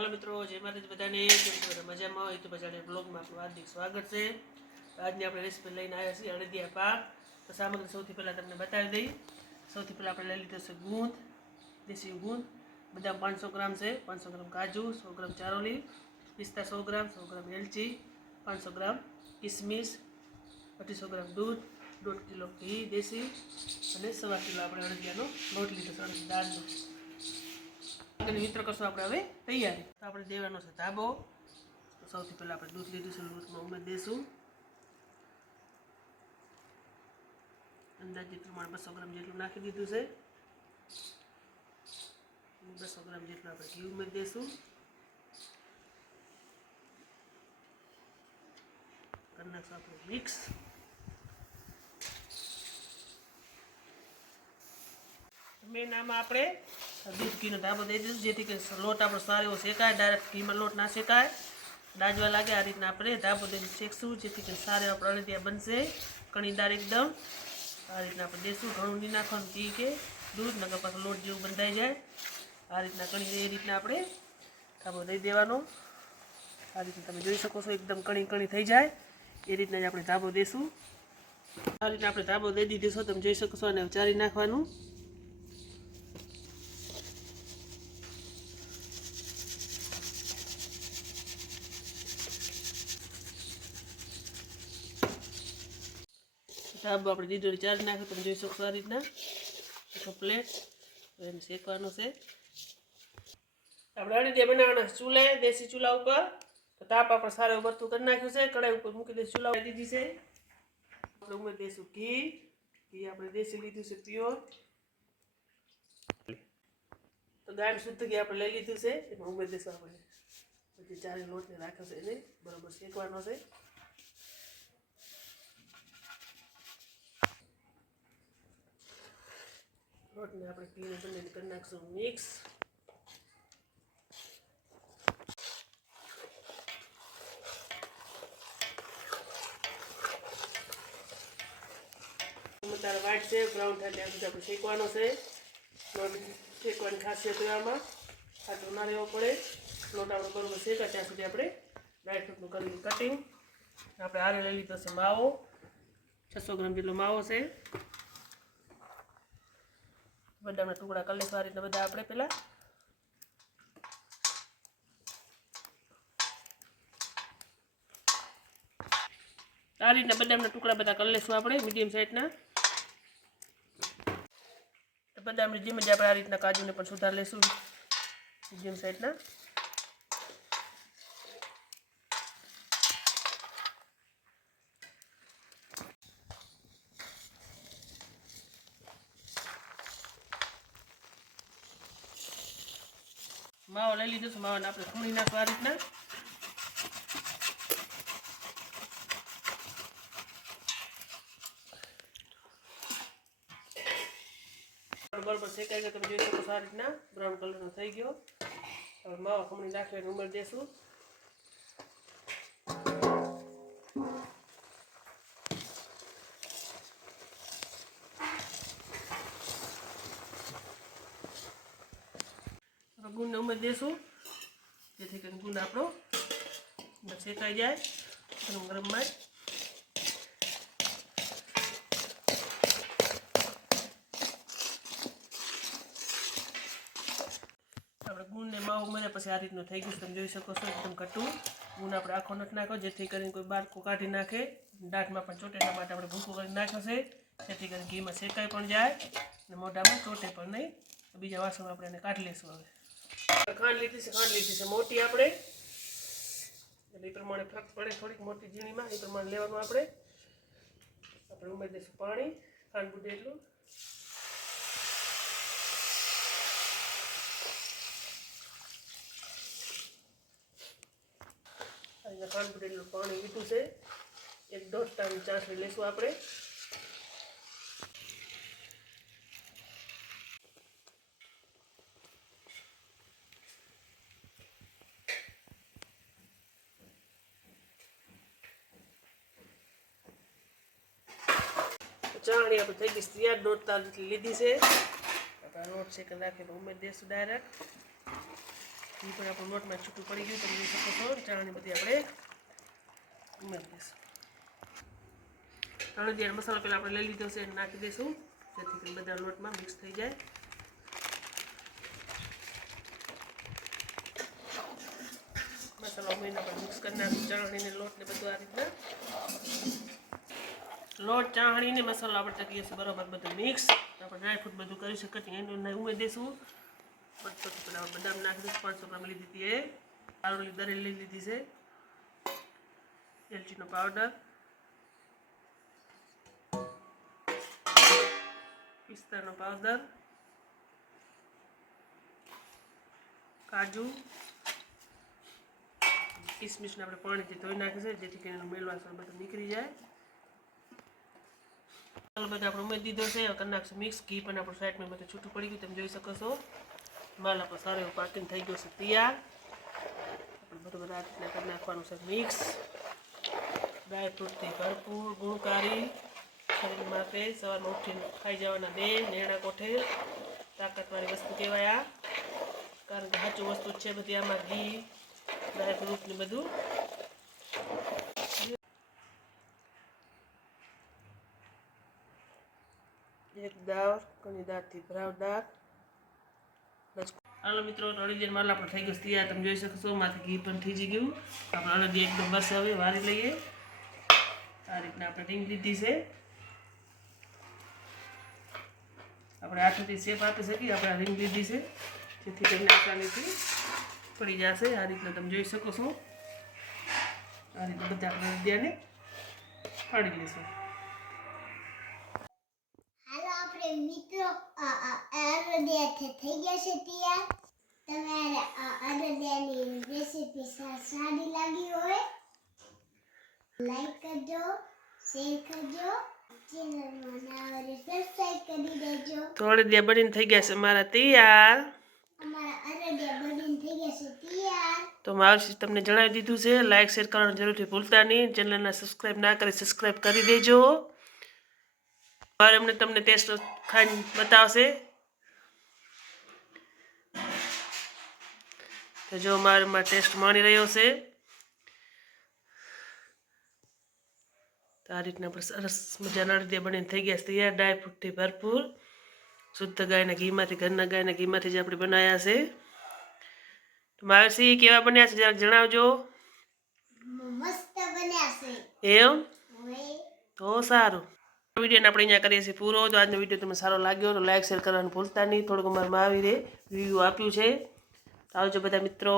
હાલો મિત્રો, જય મારે બધાને. મજામાં હોય તો બધાને બ્લોગમાં આપણું હાર્દિક સ્વાગત છે. આજની આપણે રેસીપી લઈને આવ્યા છીએ અડદિયા પાક. તો સામગ્રી સૌથી પહેલાં તમને બતાવી દઈ. સૌથી પહેલાં આપણે લઈ લીધો છે ગૂંદ, દેશી ગુંદ. બધા પાંચસો ગ્રામ છે, પાંચસો ગ્રામ કાજુ, સો ગ્રામ ચારોલી, પિસ્તા સો ગ્રામ સો ગ્રામ એલચી, પાંચસો ગ્રામ કિસમિસ, અઢીસો ગ્રામ દૂધ, દોઢ કિલો ઘી દેશી, અને સવા કિલો આપણે અડદિયાનો લોટ લીધો છે દાળનો. આગળની મિત્ર કરશું આપણે હવે તૈયારી. તો આપણે દેવાનો છે ધાબો. સૌથી પહેલાં આપણે દૂધ લીધું છે દૂધમાં ઉમેરી દઈશું. અંદાજે પ્રમાણે બસો ગ્રામ જેટલું નાખી દીધું છે. બસો ગ્રામ જેટલું આપણે ઘી ઉમેરી દઈશું. કરી આપણે મિક્સ. મેન આમાં આપણે દૂધ ઘીનો ધાબો દઈ દઈશું, જેથી કે લોટ આપણો સારો એવો શેકાય ડાયરેક્ટ ઘીમાં લોટ ના શેકાય. દાજવા લાગે આ રીતના આપણે ધાબો દઈને શેકશું, જેથી કે સારો એવો આપણે બનશે કણીદાર એકદમ. આ રીતના આપણે દેશું ઘણું નહીં નાખવાનું ઘી કે દૂધ નગર પાછું લોટ જેવું બંધાઈ જાય. આ રીતના કણી એ રીતના આપણે ધાબો દઈ દેવાનો. આ રીતના તમે જોઈ શકો છો, એકદમ કણી કણી થઈ જાય. એ રીતના જ આપણે ધાબો દઈશું આ રીતના આપણે ધાબો દઈ દીધો છો, તમે જોઈ શકો છો અને ચારી નાખવાનું. ધાબો આપણે દીધો ચાર્જ નાખે તમે જોઈ શકશો આ રીતના. કમ્પ્લેટ એને શેકવાનો છે. આપણે અડીદિયા બનાવવાના ચૂલે, દેશી ચૂલા ઉપર. તો તાપ આપણે સારો એવું ભરતું કરી નાખ્યું છે. કડાઈ ઉપર મૂકી દઈશું ચૂલા દીધી છે. આપણે ઉમેરી દઈશું ઘી. ઘી આપણે દેશી લીધું છે પ્યોર તો ગાય શુદ્ધ ઘી આપણે લઈ લીધું છે. એમાં ઉમેરી દઈશું આપણે. પછી ચારે લોટને રાખ્યો છે એને. બરાબર શેકવાનો છે. લોટને આપણે ઘીને બંને કરી નાખશું. મિક્સ તારે વાઈટ છે બ્રાઉન થાય ત્યાં સુધી આપણે શેકવાનો છે. લોટ શેકવાની ખાસિયત એવામાં ખાટો ના રહેવો પડે. લોટ આપણે બરોબર શેકા ત્યાં સુધી આપણે ડ્રાય ફ્રૂટનું કરી કટિંગ આપણે આરે લઈ લીધો છે માવો. છસો ગ્રામ જેટલો માવો છે. બદામના ટુકડા કરી લઈશું આ રીતના બધા આપણે પેલા આ રીતના બદામના ટુકડા બધા કરી લઈશું આપણે મીડિયમ સાઈઝના બદામની જેમ જ આપણે આ રીતના કાજુને પણ સુધાર લઈશું મીડિયમ સાઈઝના માવો લઈ લીધો છું, માવાને આપણે ખૂણી નાખવા રીતના. બરોબર શેકાઈ ગયો તમે જોઈ શકો સારી રીતના. બ્રાઉન કલરનો થઈ ગયો. હવે માવા ખમણી નાખી અને ઉમેરી દેશું ગુંદ ઉમેરી દેશું. જેથી કરીને ગુંદ આપણો અંદર શેકાઈ જાય. ગરમ ગરમમાં જ આપણે ગુણ ને માવો ઉમેર્યા પછી આ રીતનું થઈ ગયું છે. તમે જોઈ શકો છો, એકદમ કટું ગુણ આપણે આખો નથી નાખો જેથી કરીને કોઈ બાળકો કાઢી નાખે. દાંતમાં પણ ચોટે એટલા માટે આપણે ભૂકો કરી નાખ્યો છે. જેથી કરીને ઘીમાં શેકાઈ પણ જાય અને મોઢામાં ચોટે પણ નહીં. બીજા વાસણમાં આપણે એને કાઢી લઈશું હવે. ખાંડ લીધી છે, ખાંડ લીધી છે. મોટી આપણે. એટલે એ પ્રમાણે ફરક પડે, થોડીક મોટી ઝીણીમાં, એ પ્રમાણે લેવાનું આપણે. આપણે ઉમેરી દઈશું પાણી. ખાંડ બુડે એટલું. અહીંયા ખાંડ બુડેલું પાણી લીધું છે. એક દોઢ ટાઈમ ચાસણી લેશું આપણે. ચાણી આપણે થઈ ગઈ તૈયાર દોઢ તાર લીધી છે. આપણે લોટ છે કે નાખીને ઉમેરી દઈશું ડાયરેક્ટ એ પણ આપણું લોટમાં છૂટું પડી ગયું, તમે જોઈ શકો છો. ચણાની બધી આપણે ઉમેરી દઈશું હળદિયા મસાલો પહેલાં આપણે લઈ લીધો છે નાખી દઈશું જેથી કરીને બધા લોટમાં મિક્સ થઈ જાય. મસાલો ઉમેરીને આપણે મિક્સ કરી નાખીશું લોટ ને બધું આ રીતના. લોટ ચાળણીને મસાલો આપણે ટકીએ છીએ બરાબર બધું મિક્સ આપણે ડ્રાયફ્રૂટ બધું કરી કટિંગ એનું ઉમેરી દઈશું પાંચસો પેલા બદામ નાખી દઈશું પાંચસો ગ્રામ લીધી હતી એ. દરેલી લઈ લીધી છે. એલચીનો પાવડર પિસ્તાનો પાવડર કાજુ. કિસમિસને આપણે પાણીથી ધોઈ નાખીશું, જેથી કરીને મેળવા બધું નીકળી જાય. બધું આપણે ઉમેરી દીધો છે. કરી નાખશું મિક્સ ઘી પણ આપણું સાઈડમાં બધું છૂટું પડી ગયું, તમે જોઈ શકો છો. માલ આપણો સારો એવો પાકીને થઈ ગયો છે તૈયાર. આપણે બધા આ રીતના કરી નાખવાનું છે મિક્સ ડ્રાયફ્રૂટથી ભરપૂર, ગુણકારી. શરીર માટે સવારમાં ઉઠીને ખાઈ જવાના બે, નેણા કોઠે. તાકાતવાળી વસ્તુ કહેવાય કારણ કે સાચું વસ્તુ છે બધી આમાં ઘી ડ્રાયફ્રૂટ ને બધું. એક દાવ કણી દાળથી ભરાવ દાળ હાલો મિત્રો અળદિયાનો માલ આપણે થઈ ગયો છે તૈયાર તમે જોઈ શકશો માથે ઘી પણ થઈ ગયું. આપણે અળદી એકદમ બસ હવે વારી લઈએ. આ રીતના આપણે રીંગ લીધી છે. આપણે હાથેથી શેપ આપી શકીએ, આપણે રીંગ લીધી છે. જેથી કરીને આસાનીથી પડી જશે. આ રીતના તમે જોઈ શકો છો. આ રીતના બધા આપણે અળદિયાને પાડી લઈશું હાલો આપણે મિત્રો આ આ અરડિયાથી થઈ ગયા છે તૈયાર. તમારે આ અરડિયાની રેસીપી સારી લાગી હોય લાઈક કરજો શેર કરજો ચેનલમાં ના આવે સબસ્ક્રાઈબ કરી દેજો. તો અળદિયા બનીને થઈ ગયા છે મારા તૈયાર. તો માવશી તમને જણાવી દીધું છે લાઇક શેર કરવાનું જરૂરથી ભૂલતા નહીં. ચેનલને સબસ્ક્રાઈબ ના કરી સબસ્ક્રાઈબ કરી દેજો. મારે એમને તમને ટેસ્ટ ખાઈને બતાવશે. તો જો મારે મારો ટેસ્ટ માણી રહ્યો છે. તો આ રીતના આપણે સરસ મજાના રીતે બનીને થઈ ગયા છે તૈયાર ડ્રાયફ્રૂટથી ભરપૂર. શુદ્ધ ગાયના ઘીમાંથી ઘરના ગાયના ઘીમાંથી જ આપણે બનાવ્યા છે. માવસી કેવા બન્યા છે જરાક જણાવજો. મસ્ત બન્યા છે. એમ? તો સારું. વિડીયોને આપણે અહીંયા કરીએ છીએ પૂરો. તો આજનો વીડિયો તમને સારો લાગ્યો તો લાઈક, શેર કરવાનું ભૂલતા નહીં. થોડુંક અમારે મહાવીરે રિવ્યૂ આપ્યું છે. આવજો બધા મિત્રો.